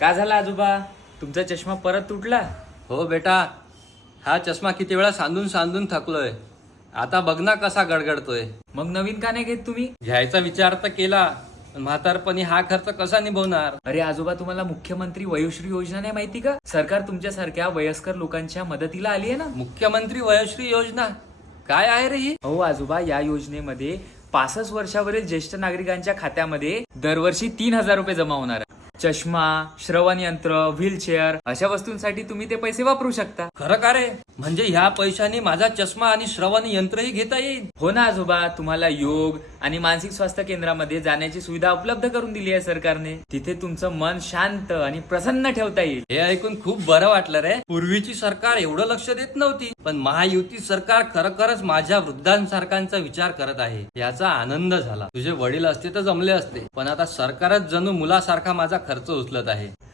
का झालं आजोबा? तुमचा चष्मा परत तुटला? हो बेटा, हा चष्मा किती वेळा सांधून सांधून थकलोय. आता बघ ना कसा गडगडतोय. मग नवीन का नाही घेत तुम्ही? घ्यायचा विचार तर केला, पण म्हातारपणी हा खर्च कसा निभवणार. अरे आजोबा, तुम्हाला मुख्यमंत्री वयोश्री योजना नाही माहिती का? सरकार तुमच्यासारख्या वयस्कर लोकांच्या मदतीला आली आहे ना. मुख्यमंत्री वयोश्री योजना काय आहे रे ही? हो आजोबा, या योजनेमध्ये 65 वर्षावरील ज्येष्ठ नागरिकांच्या खात्यामध्ये दरवर्षी 3,000 रुपये जमा होणार आहे. चष्मा, श्रवण यंत्र, व्हीलचेअर अशा वस्तूंसाठी तुम्ही ते पैसे वापरू शकता. खरं का रे? म्हणजे ह्या पैशाने माझा चष्मा आणि श्रवण यंत्रही घेता येईल? हो ना आजोबा, तुम्हाला योग आणि मानसिक स्वास्थ्य केंद्रामध्ये जाण्याची सुविधा उपलब्ध करून दिली आहे सरकारने. तिथे तुमचं मन शांत आणि प्रसन्न ठेवता येईल. हे ऐकून खूप बरं वाटलं रे. पूर्वीची सरकार एवढं लक्ष देत नव्हती, पण महायुती सरकार खरोखरच माझ्या वृद्धांसारखांचा विचार करत आहे. याचा आनंद झाला. तुझे वडील असते तर जमले असते, पण आता सरकारच जणू मुलासारखा माझा खर्च उचलत आहे.